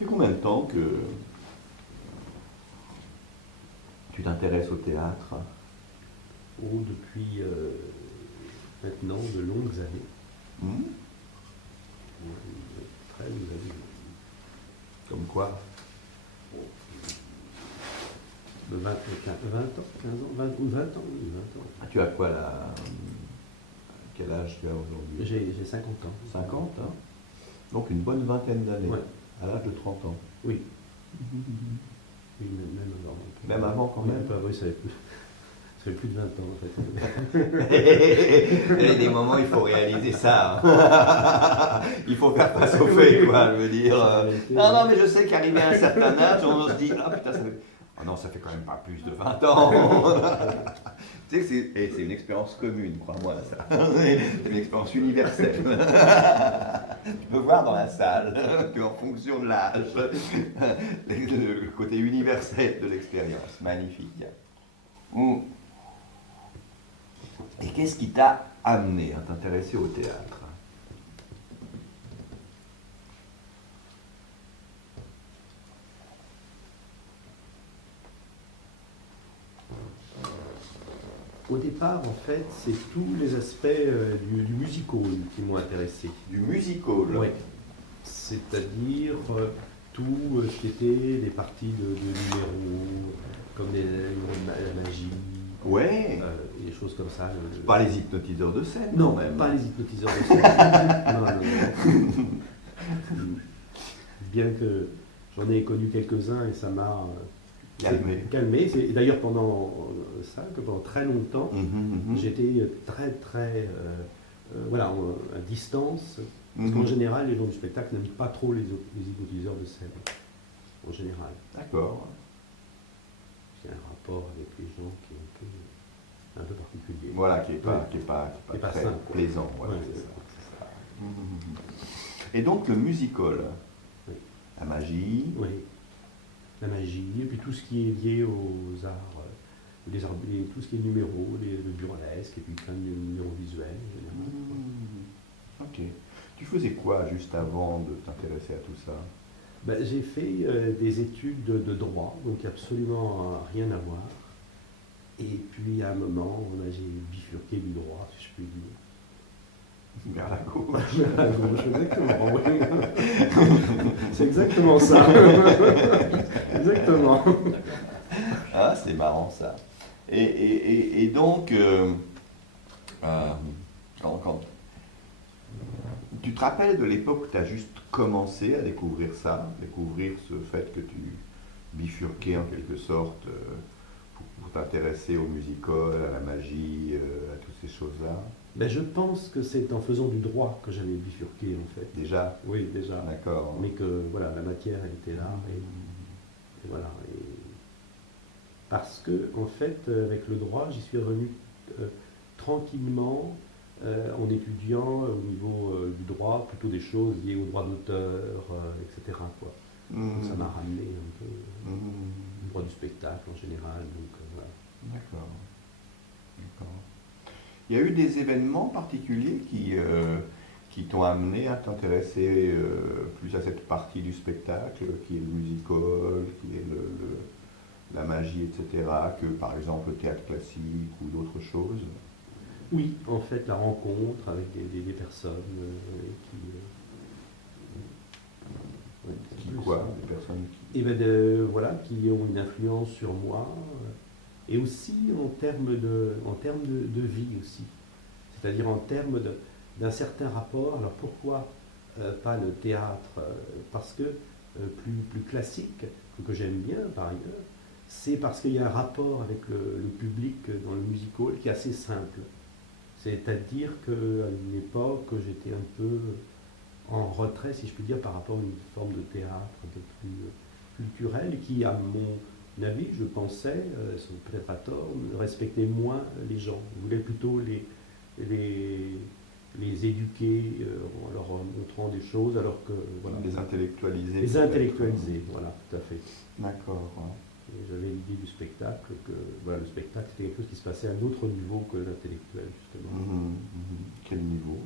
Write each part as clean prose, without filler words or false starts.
fait combien de temps que tu t'intéresses au théâtre? Oh, depuis maintenant de longues années. Hmm. Très longues années. Comme quoi? De 20 ans, 15 ans, 20 ou 20 ans, oui, 20 ans. Ah, tu as quoi là? Quel âge tu as aujourd'hui? J'ai 50 ans. 50, hein? Donc une bonne vingtaine d'années, Ouais. à l'âge de 30 ans. Oui. Oui, même avant. Même avant quand même? Oui, ça fait plus de 20 ans en fait. Il y a des moments, il faut réaliser ça. Hein. Il faut faire face aux faits, quoi. Je veux dire. Non, non, mais je sais qu'arrivé à un certain âge, on se dit, ah putain, ça fait. Oh non, ça fait quand même pas plus de 20 ans. Tu sais, c'est une expérience commune, crois-moi, ça. C'est une expérience universelle. Tu peux voir dans la salle qu'en fonction de l'âge, le côté universel de l'expérience. Magnifique. Et qu'est-ce qui t'a amené à t'intéresser au théâtre? Au départ, en fait, c'est tous les aspects du musical qui m'ont intéressé. Du musical? Oui. C'est-à-dire tout ce qui était des parties de numéros, comme la magie, Ouais. des choses comme ça. Pas les hypnotiseurs de scène, Non, quand même. pas les hypnotiseurs de scène. Non, non, non. Bien que j'en ai connu quelques-uns et ça m'a calmé. C'est d'ailleurs pendant ça que pendant très longtemps, j'étais très très voilà, à distance. Parce qu'en général, les gens du spectacle n'aiment pas trop les hypnotiseurs de scène. En général. D'accord. Il y a un rapport avec les gens qui est un peu particulier. Voilà, qui n'est pas, très simple, plaisant. Voilà, ouais, c'est ça. Et donc le musical, oui. la magie. Oui, la magie, et puis tout ce qui est lié aux arts, tout ce qui est numéros, le burlesque, et puis plein de numéros visuels, généralement. Ok. Tu faisais quoi juste avant de t'intéresser à tout ça? Ben, j'ai fait des études de droit, donc absolument rien à voir. Et puis à un moment, j'ai bifurqué du droit, si je puis dire. Vers la gauche. Vers la gauche, exactement, oui. C'est exactement ça. Exactement. Ah, c'est marrant ça. Et donc, quand tu te rappelles de l'époque où tu as juste commencé à découvrir ça, découvrir ce fait que tu bifurquais en quelque sorte pour t'intéresser au musical, à la magie, à toutes ces choses-là? Ben, je pense que c'est en faisant du droit que j'avais bifurqué en fait. Déjà? Oui, déjà. D'accord. Mais que voilà, la matière elle était là et voilà. Et parce que en fait, avec le droit, j'y suis revenu tranquillement en étudiant au niveau du droit, plutôt des choses liées au droit d'auteur, etc. Quoi. Donc ça m'a ramené un peu le droit du spectacle en général. Donc, voilà. D'accord. D'accord. Il y a eu des événements particuliers qui t'ont amené à t'intéresser plus à cette partie du spectacle, qui est le musical, qui est la magie, etc., que par exemple le théâtre classique ou d'autres choses? Oui, en fait, la rencontre avec des personnes Qui quoi? Des personnes qui... Et ben voilà, qui ont une influence sur moi, et aussi en termes de vie aussi. C'est-à-dire en termes d'un certain rapport. Alors pourquoi pas le théâtre? Parce que plus classique, que j'aime bien par ailleurs, c'est parce qu'il y a un rapport avec le public dans le musical qui est assez simple. C'est-à-dire qu'à une époque, j'étais un peu en retrait, si je puis dire, par rapport à une forme de théâtre un peu plus culturelle qui, à mon avis, je pensais, peut-être à tort, respectait moins les gens. Je voulais plutôt les éduquer en leur montrant des choses, alors que... Voilà, Les intellectualiser. les intellectualiser, voilà, tout à fait. D'accord. Et j'avais l'idée du spectacle, que voilà, le spectacle c'était quelque chose qui se passait à un autre niveau que l'intellectuel, justement. Quel niveau?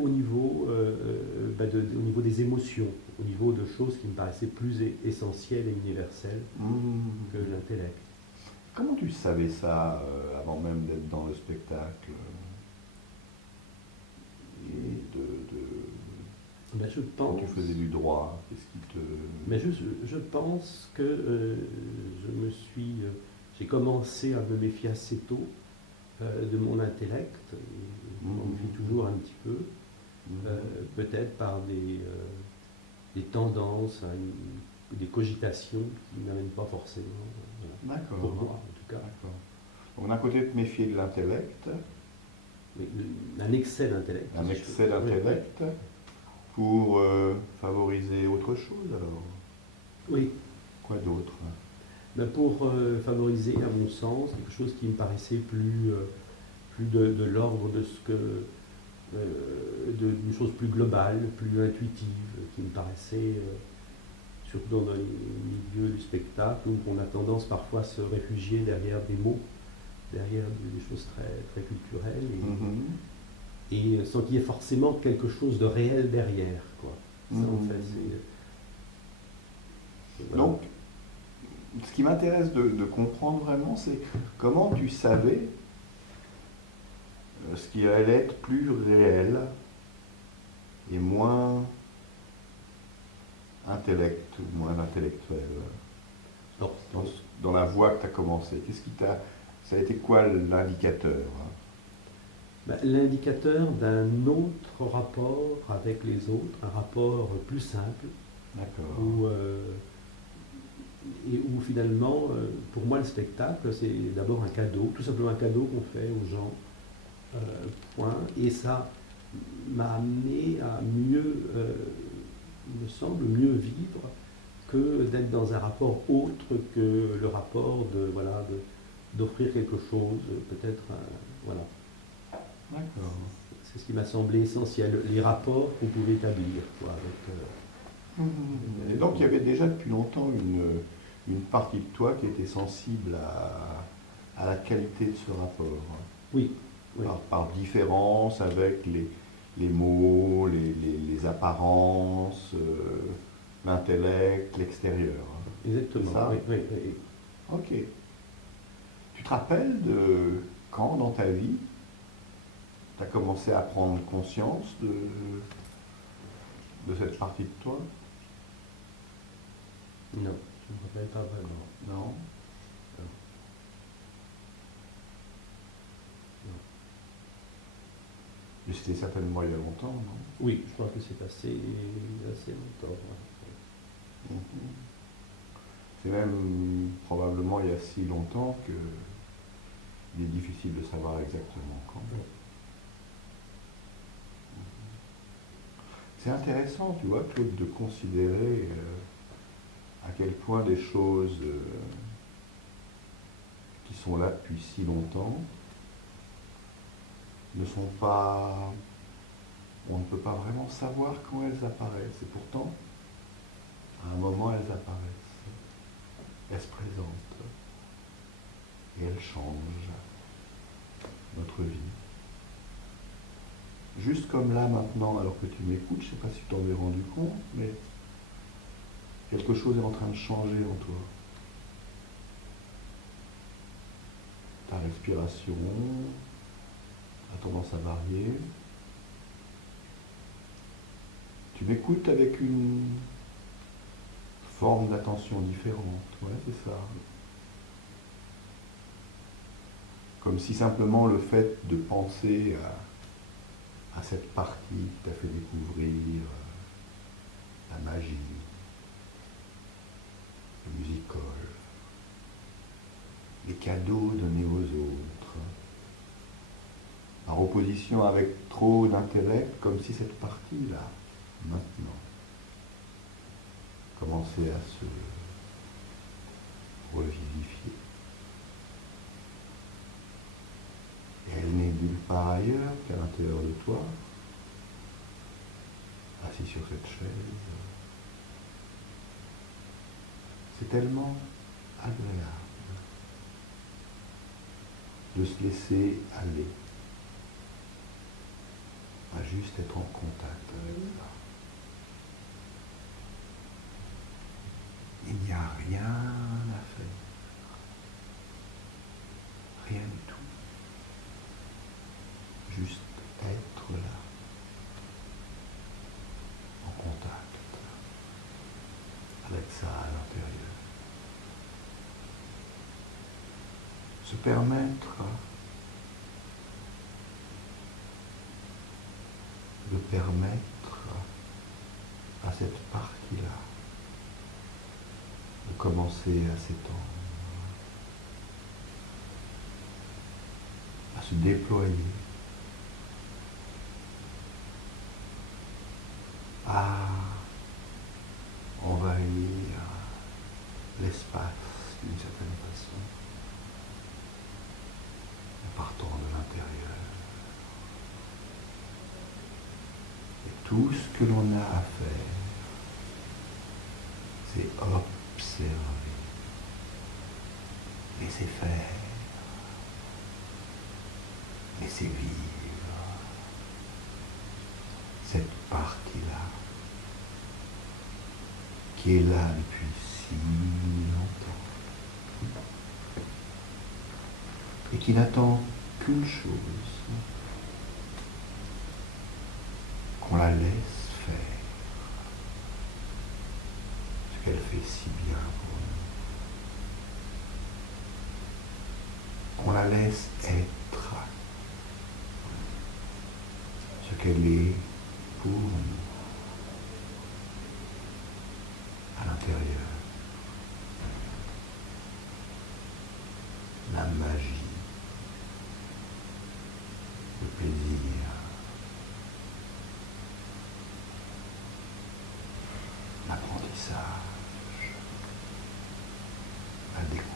Au niveau, au niveau des émotions, au niveau de choses qui me paraissaient plus essentielles et universelles que l'intellect. Comment tu savais ça avant même d'être dans le spectacle et Je quand pense, tu faisais du droit, qu'est-ce qui te... je pense que j'ai commencé à me méfier assez tôt de mon intellect. Je m'en méfie toujours un petit peu, peut-être par des tendances, des cogitations qui n'amènent pas forcément. D'accord. Pour moi, en tout cas. D'accord. Donc d'un côté, te méfier de l'intellect. Mais un excès d'intellect. Un excès d'intellect pour favoriser autre chose alors. Oui. Quoi d'autre? Pour favoriser, à mon sens, quelque chose qui me paraissait plus de l'ordre de ce que d'une chose plus globale, plus intuitive, qui me paraissait, surtout dans les milieux du spectacle, où on a tendance parfois à se réfugier derrière des mots, derrière des choses très, très culturelles, et sans qu'il y ait forcément quelque chose de réel derrière, quoi. Ça, en fait, voilà. Donc, ce qui m'intéresse de comprendre vraiment, c'est comment tu savais ce qui allait être plus réel et moins moins intellectuel. Dans la voie que tu as commencé, ça a été quoi l'indicateur? L'indicateur d'un autre rapport avec les autres, un rapport plus simple. D'accord. Où finalement, pour moi, le spectacle, c'est d'abord un cadeau, tout simplement un cadeau qu'on fait aux gens, point. Et ça m'a amené à mieux, il me semble, mieux vivre que d'être dans un rapport autre que le rapport d'offrir quelque chose, peut-être, voilà. D'accord. C'est ce qui m'a semblé essentiel, les rapports qu'on pouvait établir, quoi, avec... Et donc il y avait déjà depuis longtemps une partie de toi qui était sensible à la qualité de ce rapport. Oui. Oui. Par différence avec les mots, les apparences, l'intellect, l'extérieur. Exactement. Ça? Oui. Ok. Tu te rappelles de quand dans ta vie tu as commencé à prendre conscience de cette partie de toi? Non, je ne me rappelle pas vraiment. Non. Mais c'était certainement il y a longtemps, non? Oui, je crois que c'est assez longtemps. C'est même probablement il y a si longtemps que il est difficile de savoir exactement quand. C'est intéressant, tu vois, Claude, de considérer à quel point des choses qui sont là depuis si longtemps ne sont pas... On ne peut pas vraiment savoir quand elles apparaissent. Et pourtant, à un moment, elles apparaissent. Elles se présentent. Et elles changent notre vie. Juste comme là maintenant, alors que tu m'écoutes, je ne sais pas si tu t'en es rendu compte, mais quelque chose est en train de changer en toi. Ta respiration a tendance à varier. Tu m'écoutes avec une forme d'attention différente, ouais, c'est ça. Comme si simplement le fait de penser à cette partie qui t'a fait découvrir la magie, le music-hall, les cadeaux donnés aux autres, par opposition avec trop d'intellect, comme si cette partie-là, maintenant, commençait à se revivifier. Et elle n'est nulle part ailleurs qu'à l'intérieur de toi, assis sur cette chaise. C'est tellement agréable de se laisser aller, à juste être en contact avec ça. Il n'y a rien à faire, rien du tout, juste être là, en contact avec ça à l'intérieur. Se permettre de permettre à cette partie-là de commencer à s'étendre, à se déployer, à envahir l'espace d'une certaine façon, en partant de l'intérieur. Et tout ce que l'on a à faire, c'est observer, laisser faire, laisser vivre cette partie-là qui est là depuis si longtemps et qui n'attend qu'une chose, qu'on la laisse faire ce qu'elle fait si bien pour nous, qu'on la laisse être ce qu'elle est pour nous à l'intérieur. La magie, le plaisir, l'apprentissage, la découverte.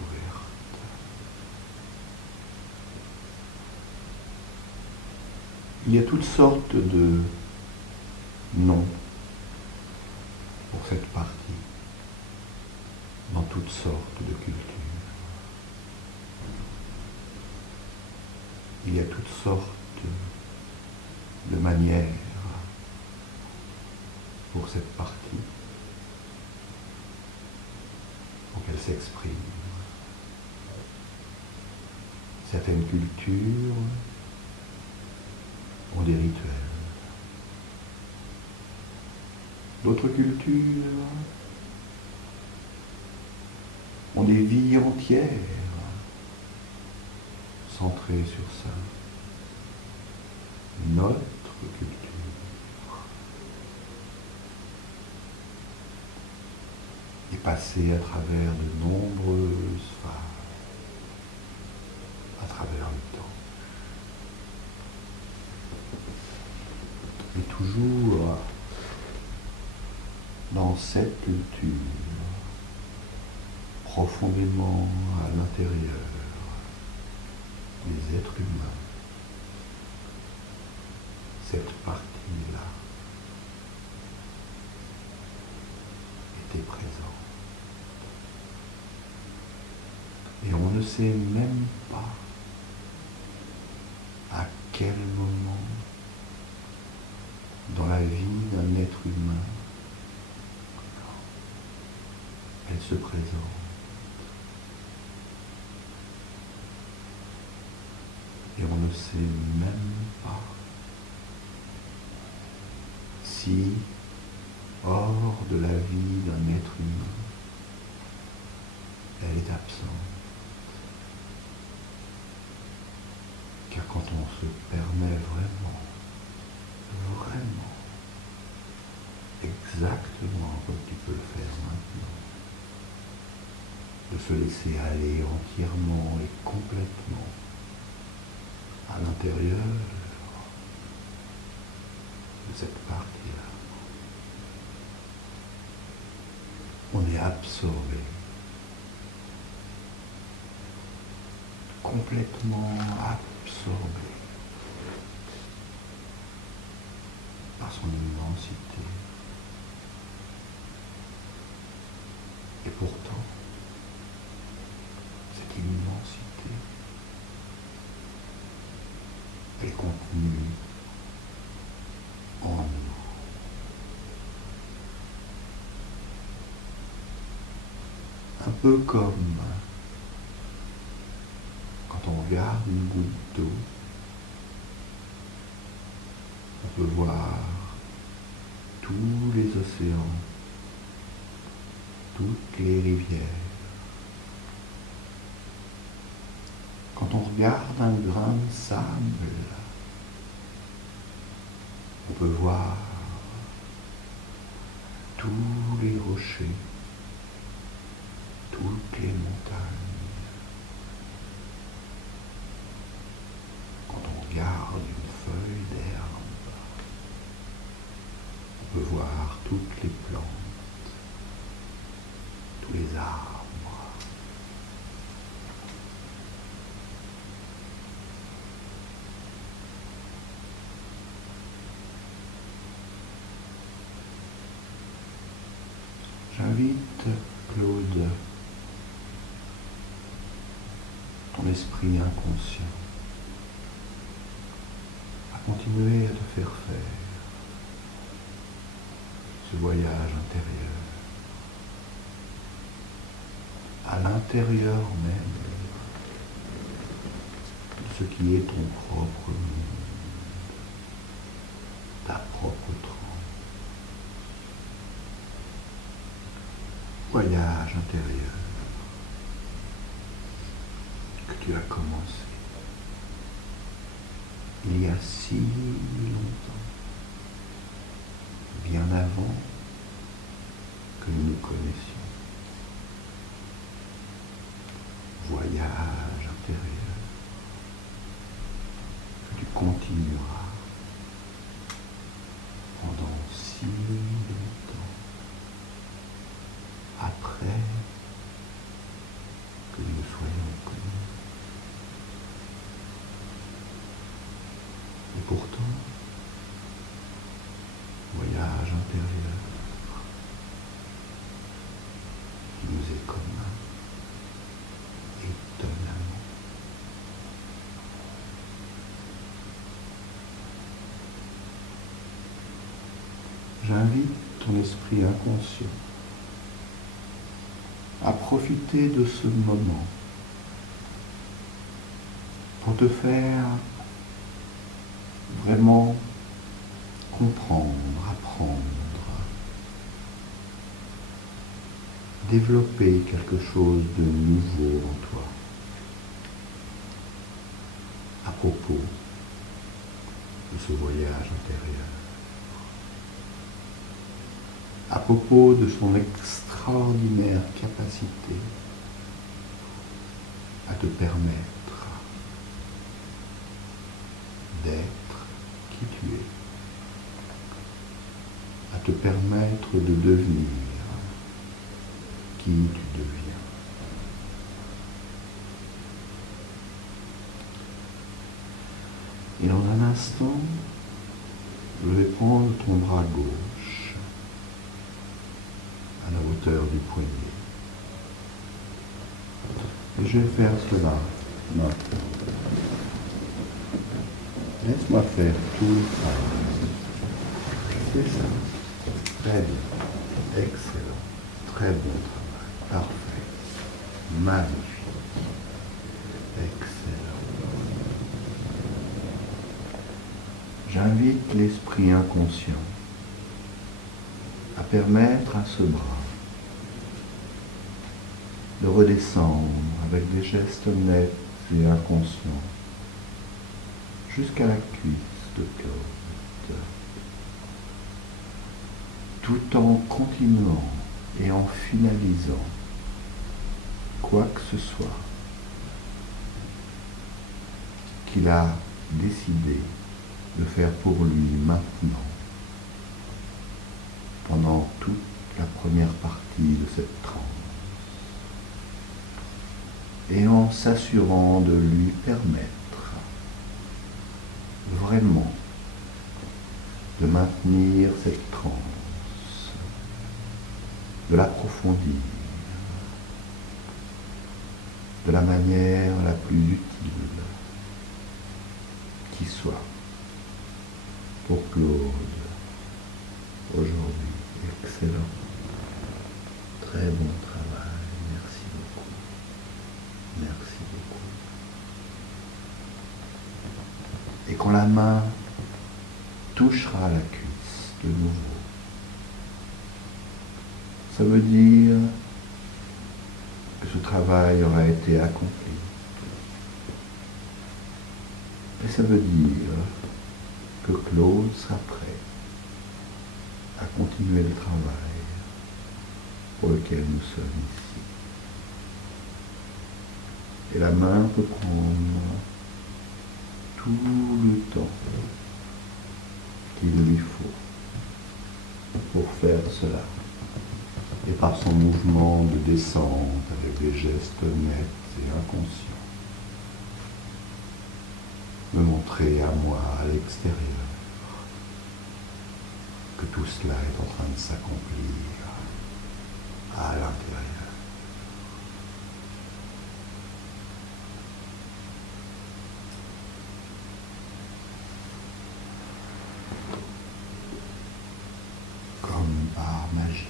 Il y a toutes sortes de noms pour cette partie, dans toutes sortes de cultures. Il y a toutes sortes de manières pour cette partie, pour qu'elle s'exprime. Certaines cultures ont des rituels. D'autres cultures ont des vies entières centrées sur ça. Notre culture est passée à travers de nombreuses phases, à travers le temps. Et toujours dans cette culture, profondément à l'intérieur des êtres humains, cette partie-là était présente. Et on ne sait même pas à quel moment dans la vie d'un être humain elle se présente. Et on ne sait même pas si, hors de la vie d'un être humain, elle est absente. Car quand on se permet vraiment, exactement comme tu peux le faire maintenant, de se laisser aller entièrement et complètement à l'intérieur de cette partie-là. On est absorbé, complètement absorbé par son immensité. Et pourtant, peu comme quand on regarde une goutte d'eau, on peut voir tous les océans, toutes les rivières. Quand on regarde un grain de sable, on peut voir tous les rochers, toutes les montagnes. Quand on regarde une feuille d'herbe, on peut voir toutes les plantes, tous les arbres. J'invite, Claude, ton esprit inconscient à continuer à te faire ce voyage intérieur, à l'intérieur même de ce qui est ton propre monde, ta propre trance. Voyage intérieur que tu as commencé il y a si longtemps, bien avant que nous nous connaissions. Voyage intérieur que tu continueras pendant si longtemps après que nous soyons connus. Et pourtant, voyage intérieur qui nous est commun, étonnamment. J'invite ton esprit inconscient à profiter de ce moment pour te faire vraiment comprendre, apprendre, développer quelque chose de nouveau en toi à propos de ce voyage intérieur, à propos de son extraordinaire capacité à te permettre d'être qui tu es, à te permettre de devenir qui tu deviens. Et dans un instant, je vais prendre ton bras gauche à la hauteur du poignet. Et je vais faire cela maintenant. Laisse-moi faire tout le travail. C'est ça. Très bien. Excellent. Très bon travail. Parfait. Magnifique. Excellent. J'invite l'esprit inconscient à permettre à ce bras de redescendre avec des gestes nets et inconscients jusqu'à la cuisse de Claude, tout en continuant et en finalisant quoi que ce soit qu'il a décidé de faire pour lui maintenant, pendant toute la première partie de cette transe, et en s'assurant de lui permettre vraiment de maintenir cette transe, de l'approfondir de la manière la plus utile qui soit pour Claude aujourd'hui. Excellent. Très bon travail. Merci. main touchera la cuisse de nouveau. Ça veut dire que ce travail aura été accompli. Et ça veut dire que Claude sera prêt à continuer le travail pour lequel nous sommes ici. Et la main peut prendre tout le temps qu'il lui faut pour faire cela. Et par son mouvement de descente avec des gestes nets et inconscients, me montrer à moi, à l'extérieur, que tout cela est en train de s'accomplir à l'intérieur. Comme par magie.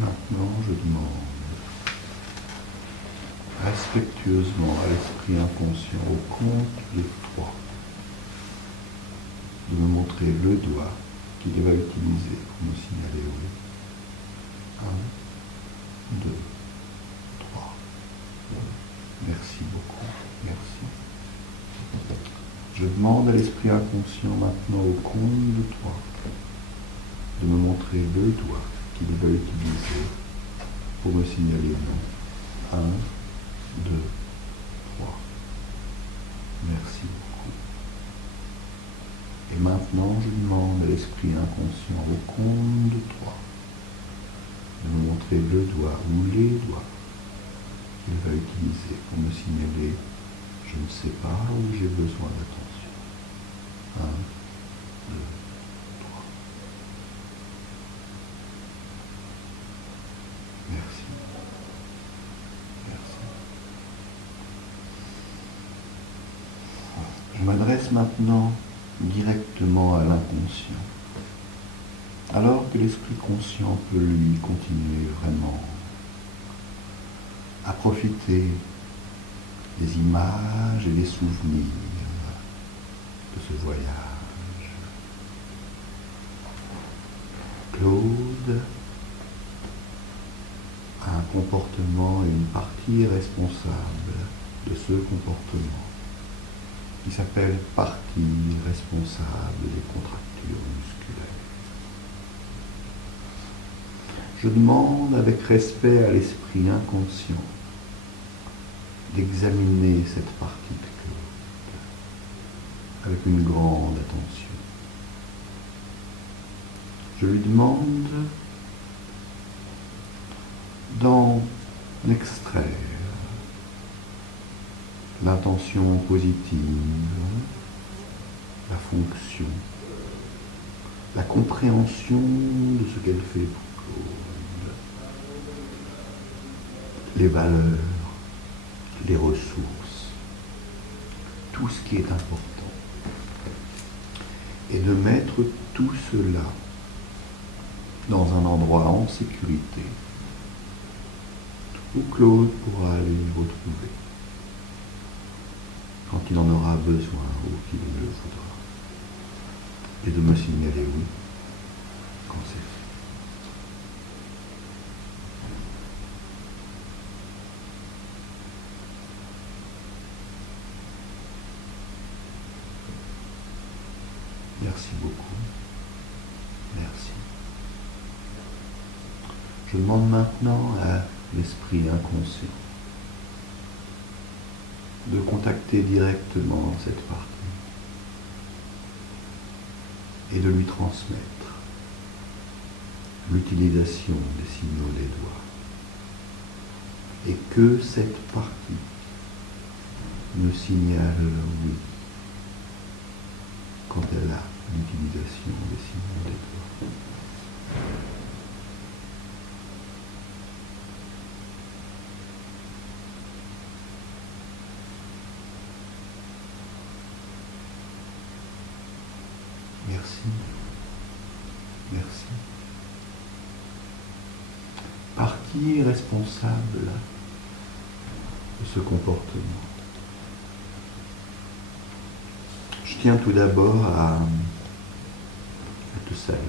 Maintenant, je demande respectueusement à l'esprit inconscient, au compte de 3, de me montrer le doigt qu'il va utiliser pour me signaler oui. 1, 2, 3. Merci beaucoup. Merci. Je demande à l'esprit inconscient maintenant, au compte de 3, de me montrer le doigt qu'il va utiliser pour me signaler non. 1, 2, 3. Merci beaucoup. Et maintenant, je demande à l'esprit inconscient, au compte de 3, de me montrer le doigt ou les doigts qu'il va utiliser pour me signaler je ne sais pas où j'ai besoin d'attention. 1, 2, 3. Merci. Merci. Je m'adresse maintenant directement à l'inconscient, alors que l'esprit conscient peut lui continuer vraiment à profiter des images et des souvenirs de ce voyage. Claude a un comportement et une partie responsable de ce comportement qui s'appelle partie responsable des contractures musculaires. Je demande avec respect à l'esprit inconscient d'examiner cette partie de Claude avec une grande attention. Je lui demande d'en extraire l'intention positive, la fonction, la compréhension de ce qu'elle fait pour Claude, les valeurs, les ressources, tout ce qui est important, et de mettre tout cela dans un endroit en sécurité où Claude pourra aller y retrouver quand il en aura besoin ou qu'il le voudra. et de me signaler oui quand c'est fait. Merci beaucoup. Merci. Je demande maintenant à l'esprit inconscient de contacter directement cette partie et de lui transmettre l'utilisation des signaux des doigts. Et que cette partie me signale oui quand elle a l'utilisation des signaux des doigts. Merci. Merci. Partie responsable de ce comportement. Je tiens tout d'abord à te saluer,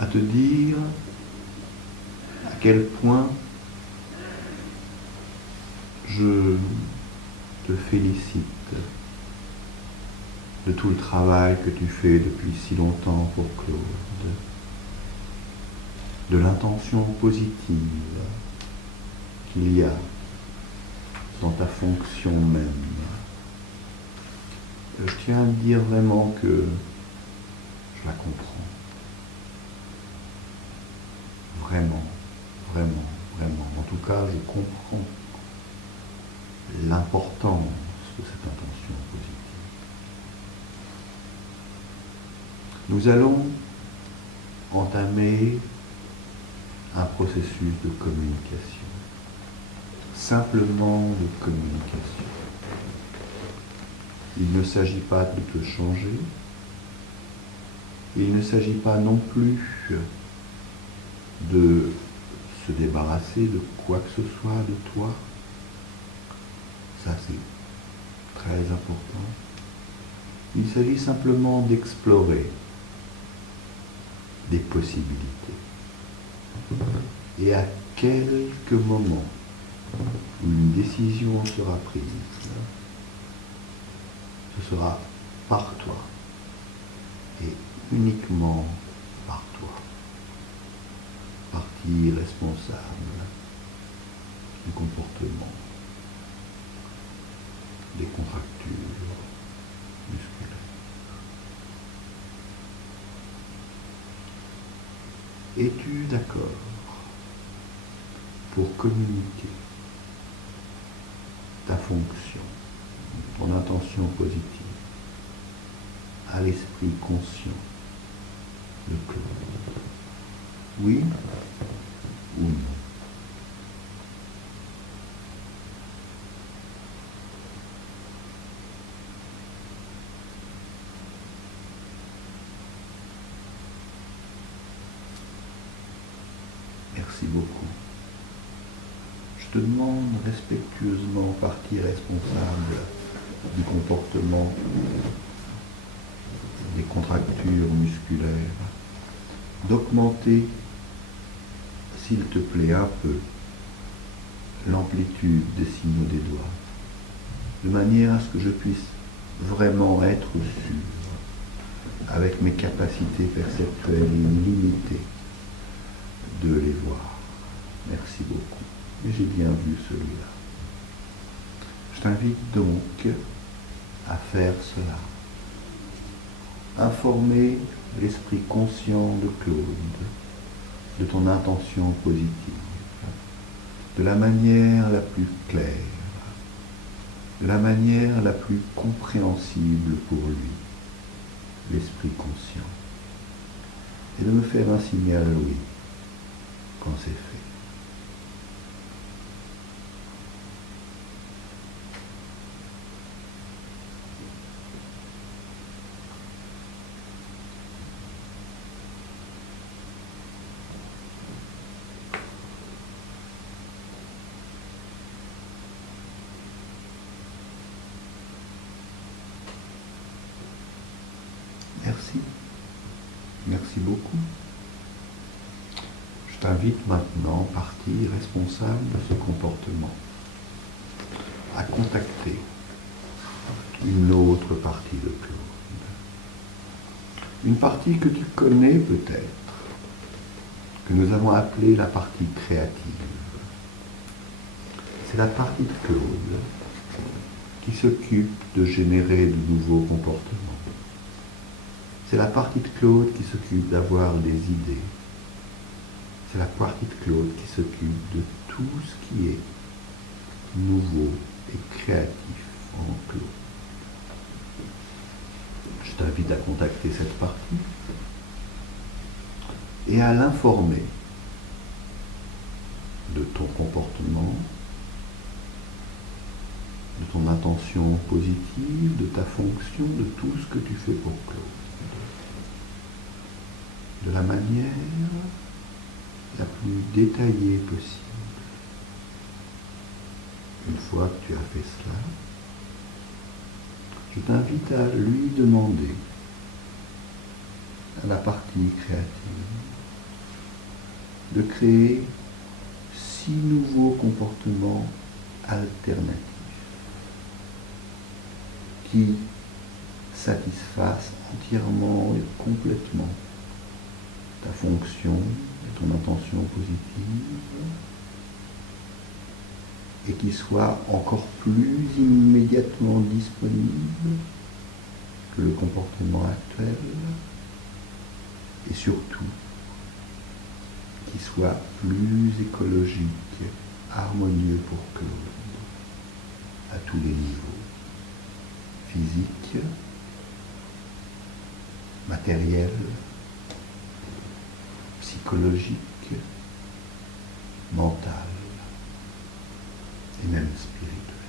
à te dire à quel point je te félicite de tout le travail que tu fais depuis si longtemps pour Claude, de l'intention positive qu'il y a dans ta fonction même. Je tiens à te dire vraiment que je la comprends. Vraiment, vraiment, vraiment. En tout cas, je comprends l'importance de cette intention positive. Nous allons entamer un processus de communication, simplement de communication. Il ne s'agit pas de te changer, il ne s'agit pas non plus de se débarrasser de quoi que ce soit de toi. Ça, c'est très important. Il s'agit simplement d'explorer des possibilités. Et à quelques moments où une décision sera prise, ce sera par toi et uniquement par toi. Partie responsable du comportement, des contractures musculaires. Es-tu d'accord pour communiquer ta fonction, ton intention positive à l'esprit conscient de Claude? Oui ou non? Merci beaucoup. Je te demande respectueusement, partie responsable du comportement, des contractures musculaires, d'augmenter, s'il te plaît, un peu l'amplitude des signaux des doigts, de manière à ce que je puisse vraiment être sûr, avec mes capacités perceptuelles limitées, de les voir. Merci beaucoup. Et j'ai bien vu celui-là. Je t'invite donc à faire cela. Informer l'esprit conscient de Claude de ton intention positive, de la manière la plus claire, de la manière la plus compréhensible pour lui, l'esprit conscient, et de me faire un signal oui quand c'est fait. Merci beaucoup. Je t'invite maintenant, partie responsable de ce comportement, à contacter une autre partie de Claude. Une partie que tu connais peut-être, que nous avons appelée la partie créative. C'est la partie de Claude qui s'occupe de générer de nouveaux comportements. C'est la partie de Claude qui s'occupe d'avoir des idées. C'est la partie de Claude qui s'occupe de tout ce qui est nouveau et créatif en Claude. Je t'invite à contacter cette partie et à l'informer de ton comportement, de ton intention positive, de ta fonction, de tout ce que tu fais pour Claude. De la manière la plus détaillée possible. Une fois que tu as fait cela, je t'invite à lui demander, à la partie créative, de créer 6 nouveaux comportements alternatifs qui satisfassent entièrement et complètement ta fonction et ton intention positive et qui soient encore plus immédiatement disponibles que le comportement actuel et surtout qui soient plus écologiques, harmonieux pour Claude à tous les niveaux, physique, matériel, psychologique, mental et même spirituel.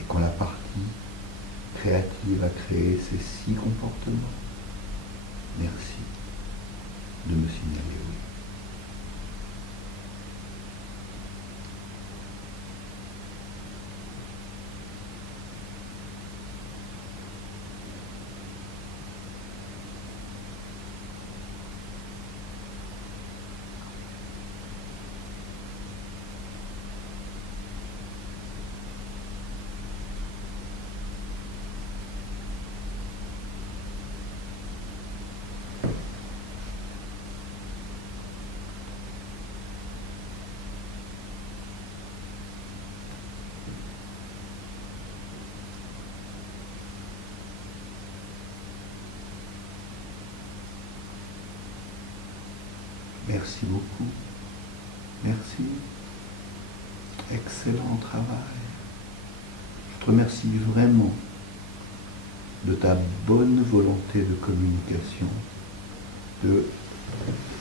Et quand la partie créative a créé ces 6 comportements, merci de me signaler oui. Merci beaucoup. Merci. Excellent travail. Je te remercie vraiment de ta bonne volonté de communication, de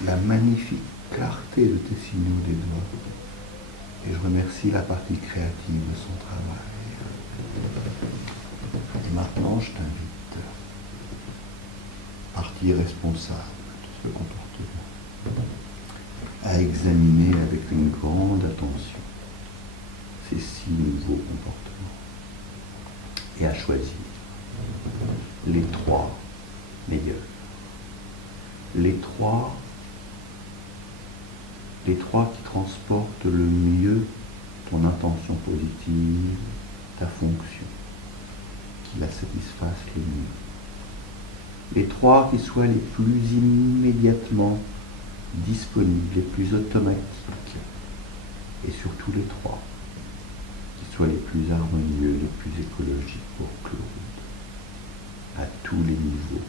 la magnifique clarté de tes signaux des doigts. Et je remercie la partie créative de son travail. Et maintenant, je t'invite, partie responsable de ce comportement, à examiner avec une grande attention ces 6 nouveaux comportements et à choisir les 3 meilleurs. Les trois qui transportent le mieux ton intention positive, ta fonction, qui la satisfassent le mieux. Les 3 qui soient les plus immédiatement disponibles, les plus automatiques, et surtout les 3 qui soient les plus harmonieux, les plus écologiques pour Claude, à tous les niveaux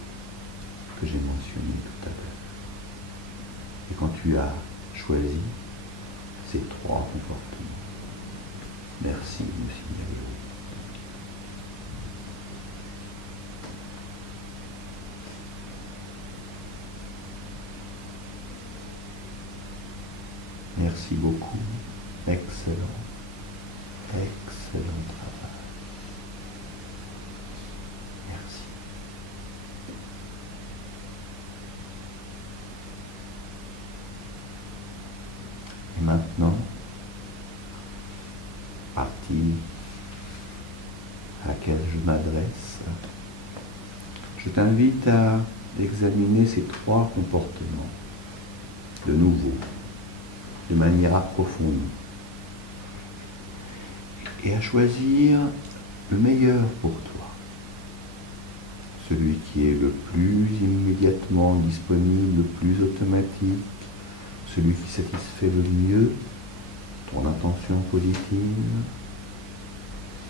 que j'ai mentionnés tout à l'heure. Et quand tu as choisi ces 3 comportements, merci de me signaler oui. Merci beaucoup. Excellent. Excellent travail. Merci. Et maintenant, partie à laquelle je m'adresse, je t'invite à d'examiner ces 3 comportements de nouveau, de manière approfondie, et à choisir le meilleur pour toi, celui qui est le plus immédiatement disponible, le plus automatique, celui qui satisfait le mieux ton intention positive,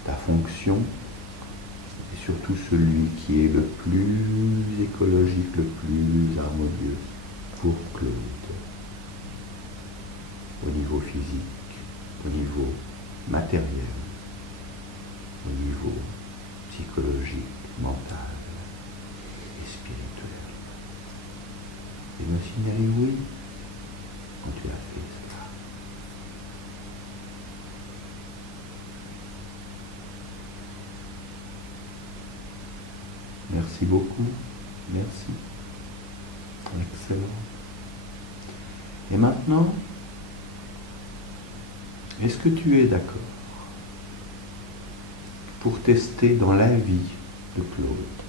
ta fonction, et surtout celui qui est le plus écologique, le plus harmonieux pour Claude, au niveau physique, au niveau matériel, au niveau psychologique, mental et spirituel. Et me signaler oui quand tu as fait cela. Merci beaucoup, merci. Excellent. Et maintenant, est-ce que tu es d'accord pour tester dans la vie de Claude,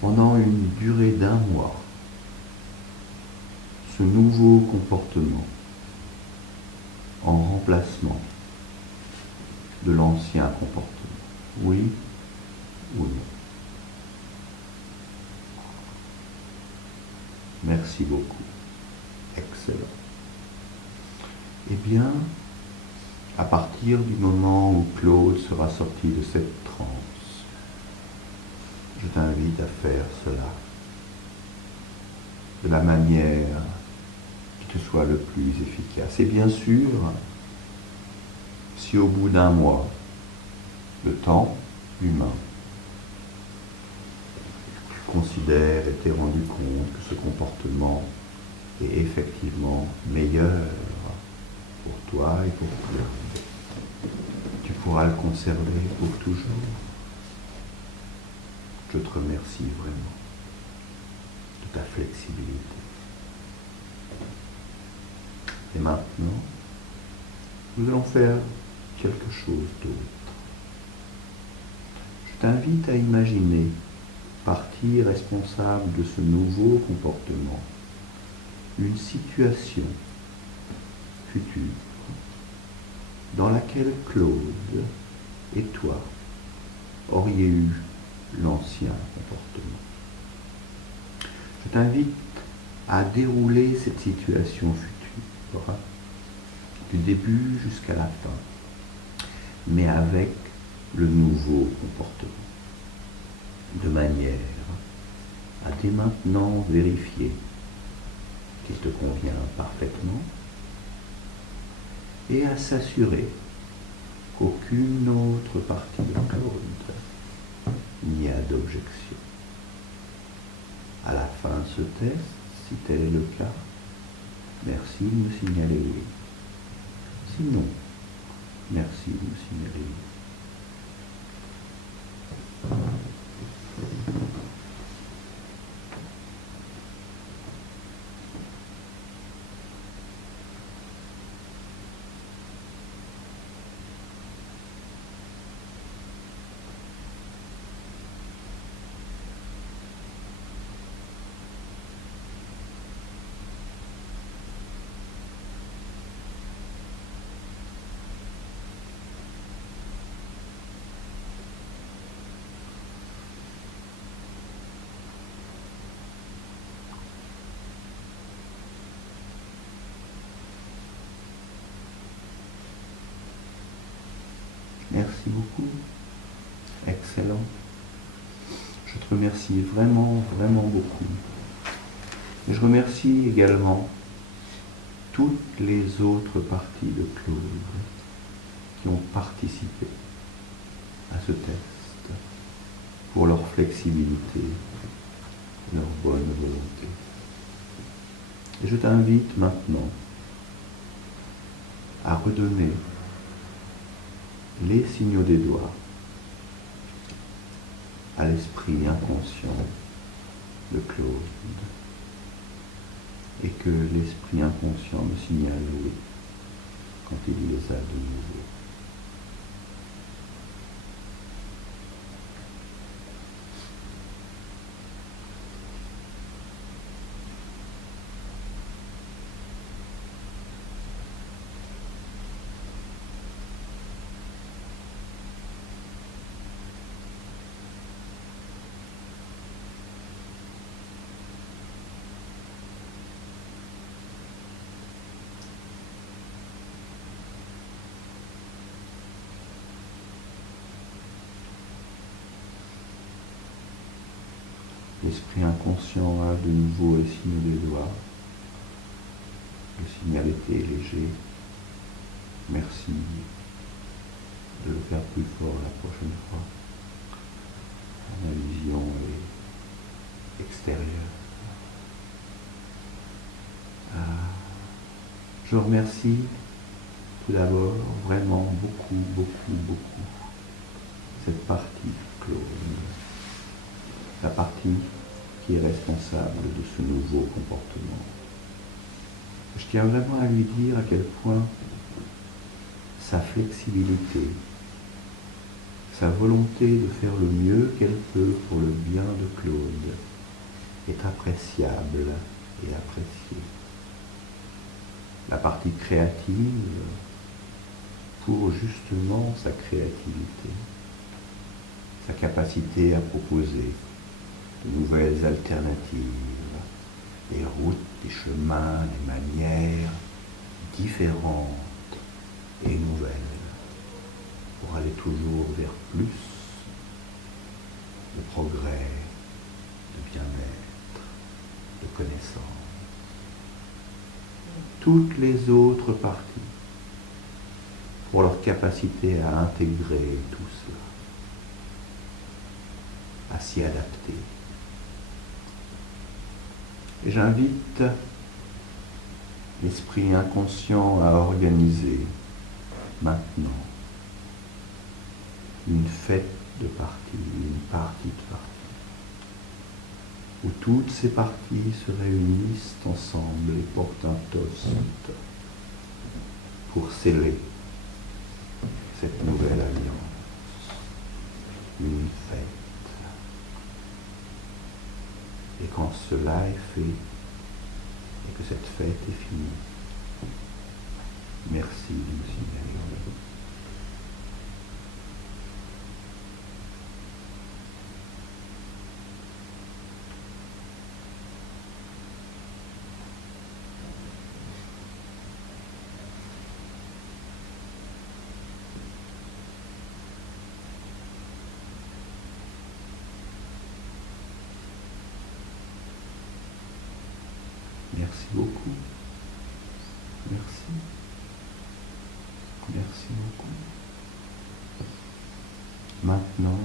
pendant une durée d'1 mois, ce nouveau comportement en remplacement de l'ancien comportement? Oui ou non? Merci beaucoup. Excellent. Eh bien, à partir du moment où Claude sera sorti de cette transe, je t'invite à faire cela de la manière qui te soit le plus efficace. Et bien sûr, si au bout d'1 mois, le temps humain, tu considères et t'es rendu compte que ce comportement est effectivement meilleur pour toi et pour Claude, tu pourras le conserver pour toujours. Je te remercie vraiment de ta flexibilité. Et maintenant, nous allons faire quelque chose d'autre. Je t'invite à imaginer partie responsable de ce nouveau comportement une situation future dans laquelle Claude et toi auriez eu l'ancien comportement. Je t'invite à dérouler cette situation future du début jusqu'à la fin, mais avec le nouveau comportement, de manière à dès maintenant vérifier qu'il te convient parfaitement et à s'assurer qu'aucune autre partie de Claude n'y a d'objection. À la fin de ce test, si tel est le cas, merci de me signaler oui. Sinon, merci de me signaler oui. Merci beaucoup. Excellent. Je te remercie vraiment, vraiment beaucoup. Et je remercie également toutes les autres parties de Claude qui ont participé à ce test pour leur flexibilité, leur bonne volonté. Et je t'invite maintenant à redonner les signaux des doigts à l'esprit inconscient de Claude et que l'esprit inconscient me signale oui quand il les a de nouveau. L'esprit inconscient a de nouveau les signes des doigts. Le signal était léger. Merci de le faire plus fort la prochaine fois. Ma vision est extérieure. Je vous remercie tout d'abord vraiment beaucoup cette partie, Claude. La partie qui est responsable de ce nouveau comportement. Je tiens vraiment à lui dire à quel point sa flexibilité, sa volonté de faire le mieux qu'elle peut pour le bien de Claude est appréciable et appréciée. La partie créative pour justement sa créativité, sa capacité à proposer de nouvelles alternatives, des routes, des chemins, des manières différentes et nouvelles pour aller toujours vers plus de progrès, de bien-être, de connaissance. Toutes les autres parties pour leur capacité à intégrer tout cela, à s'y adapter. Et j'invite l'esprit inconscient à organiser maintenant une fête de parties, une partie de parties, où toutes ces parties se réunissent ensemble et portent un toast pour sceller cette nouvelle alliance, une fête. Et quand cela est fait, et que cette fête est finie, merci de me signaler. Merci beaucoup. Merci. Merci beaucoup. Maintenant,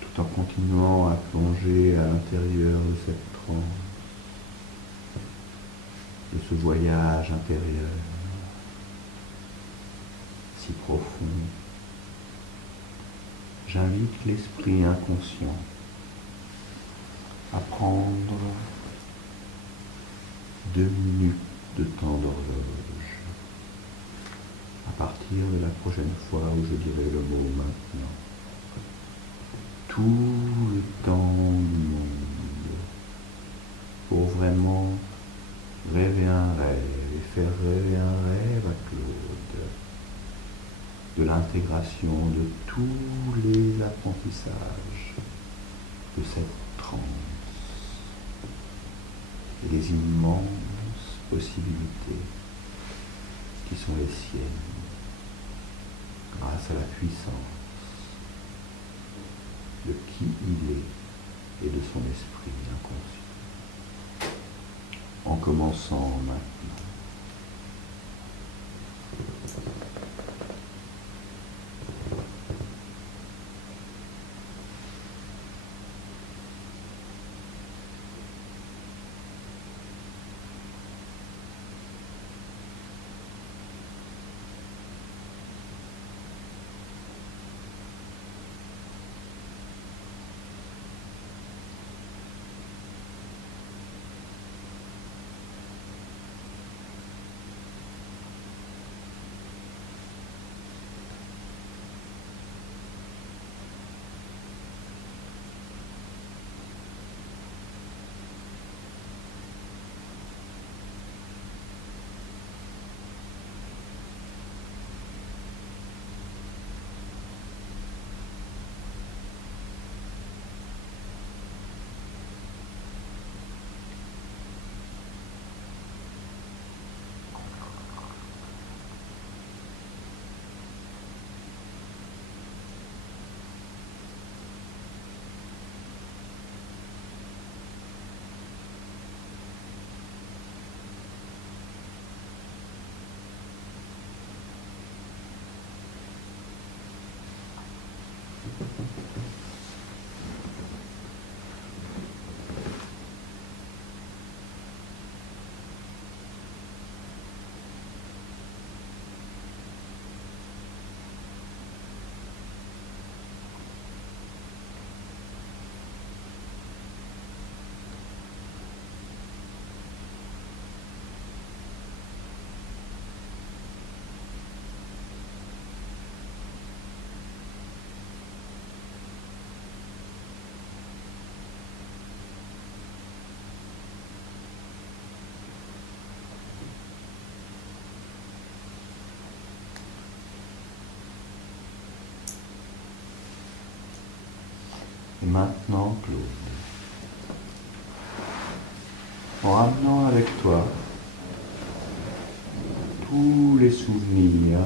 tout en continuant à plonger à l'intérieur de cette transe, de ce voyage intérieur si profond, j'invite l'esprit inconscient à prendre 2 minutes de temps d'horloge à partir de la prochaine fois où je dirai le mot maintenant. Tout le temps du monde pour vraiment rêver un rêve et faire rêver un rêve à Claude de l'intégration de tous les apprentissages de cette transe et les immenses possibilités qui sont les siennes grâce à la puissance de qui il est et de son esprit inconscient. En commençant maintenant. Et maintenant, Claude. En ramenant avec toi tous les souvenirs,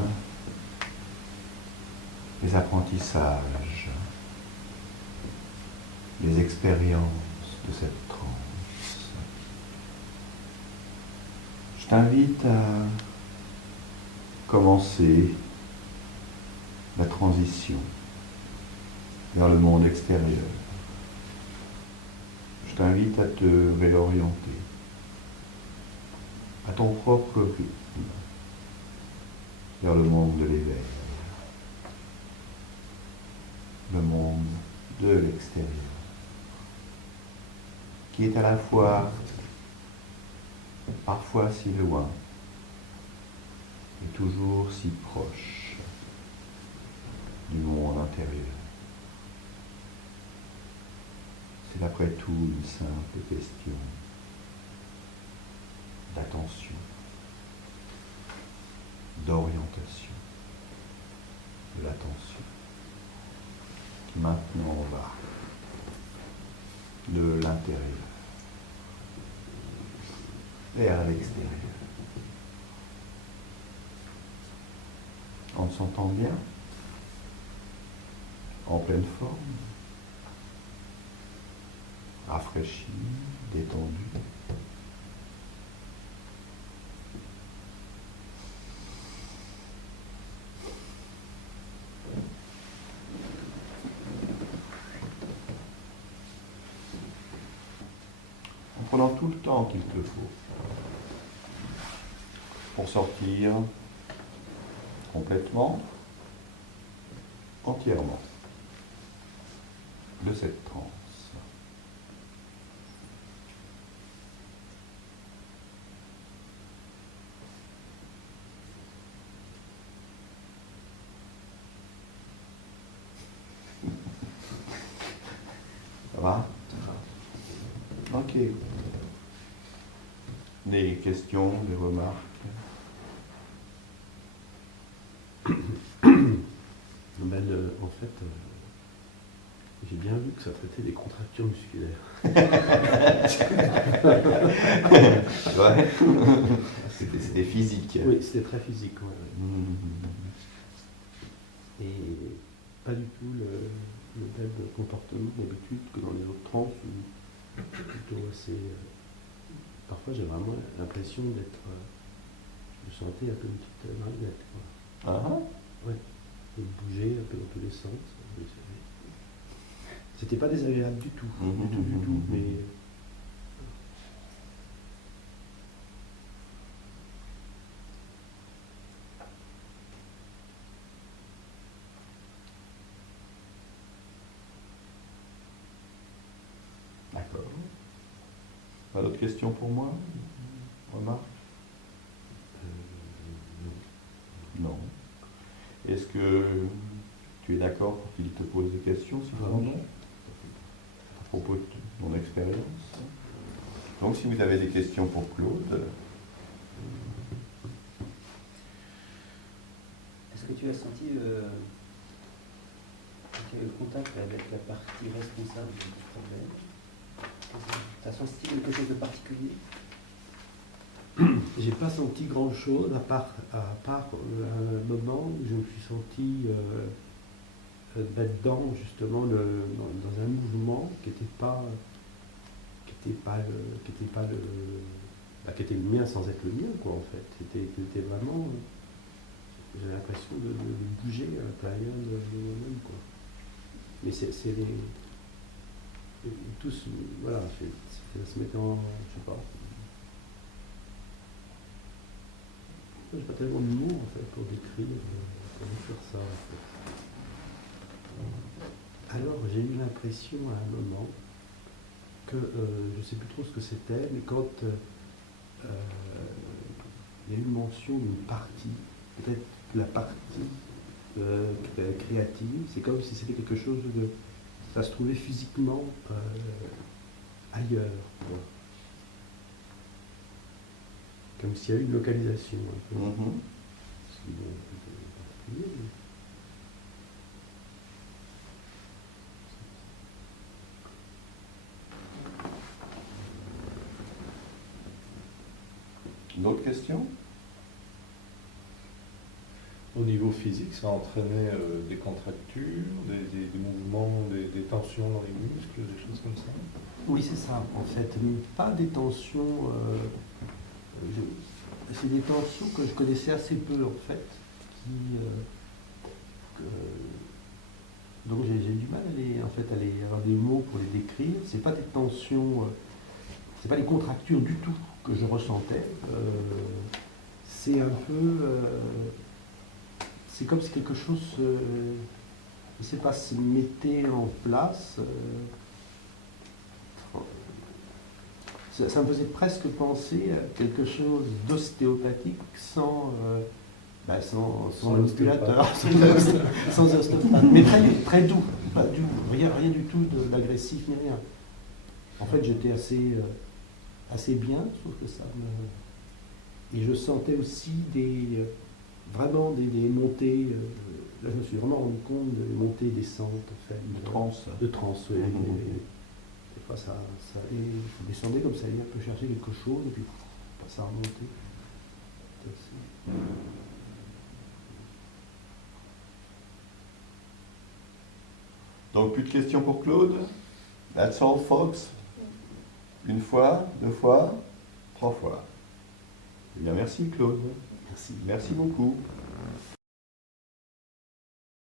les apprentissages, les expériences de cette transe. Je t'invite à commencer la transition vers le monde extérieur. Je t'invite à te réorienter à ton propre rythme vers le monde de l'éveil, le monde de l'extérieur, qui est à la fois parfois si loin et toujours si proche du monde intérieur. C'est après tout une simple question d'attention, d'orientation, de l'attention, qui maintenant va de l'intérieur vers l'extérieur. On s'entend bien, en pleine forme, rafraîchi, détendu. En prenant tout le temps qu'il te faut pour sortir complètement, entièrement de cette transe. Ça va? Ok. Des questions, des remarques? En fait, j'ai bien vu que ça traitait des contractures musculaires. Ouais. C'était physique. Oui, c'était très physique. Ouais. Et pas du tout le même comportement d'habitude que dans les autres transes, où plutôt assez. Parfois, j'ai vraiment l'impression d'être. Je me sentais un peu une petite marionnette. Ah. Ouais. Et de bouger un peu dans tous les sens. C'était pas désagréable du tout, du tout, mais. D'accord. Pas d'autres questions pour moi? Remarque? Non. Est-ce que tu es d'accord pour qu'il te pose des questions, si vraiment, à propos de mon expérience? Donc, si vous avez des questions pour Claude. Est-ce que tu as senti le contact avec la partie responsable du problème? Tu as senti quelque chose de particulier? J'ai pas senti grand chose à part un moment où je me suis senti dedans justement dans un mouvement qui était le mien sans être le mien, quoi, en fait. C'était vraiment, j'ai l'impression de bouger à l'intérieur de moi-même, quoi. Mais c'est tous, voilà, ça se mettait en, je sais pas. J'ai pas tellement de mots en fait pour décrire comment faire ça. En fait. Alors j'ai eu l'impression à un moment que je sais plus trop ce que c'était, mais quand il y a eu mention d'une partie, peut-être la partie créative, c'est comme si c'était quelque chose de, ça se trouvait physiquement ailleurs. Quoi. Comme s'il y a eu une localisation un peu. D'autres questions? Au niveau physique, ça entraînait des contractures, des mouvements, des tensions dans les muscles, des choses comme ça? Oui, c'est ça, en fait. Pas des tensions. C'est des tensions que je connaissais assez peu, en fait. Donc j'ai du mal à avoir des mots pour les décrire. C'est pas des tensions, c'est pas des contractures du tout que je ressentais. C'est un peu. C'est comme si quelque chose, je sais pas, se mettait en place. Ça me faisait presque penser à quelque chose d'ostéopathique sans musculateur, sans ostéopathe, mais très doux, pas doux, rien du tout d'agressif ni rien. En fait, j'étais assez bien, je trouve que ça me... Et je sentais aussi vraiment des montées, là je me suis vraiment rendu compte des montées et descentes, en fait. De transe. De transe, oui. Des fois, et je descendais comme ça, aller un peu chercher quelque chose, et puis ça remontait. Donc, plus de questions pour Claude? That's all, folks. Une fois, 2 fois, 3 fois. Eh bien, merci Claude. Merci. Merci beaucoup.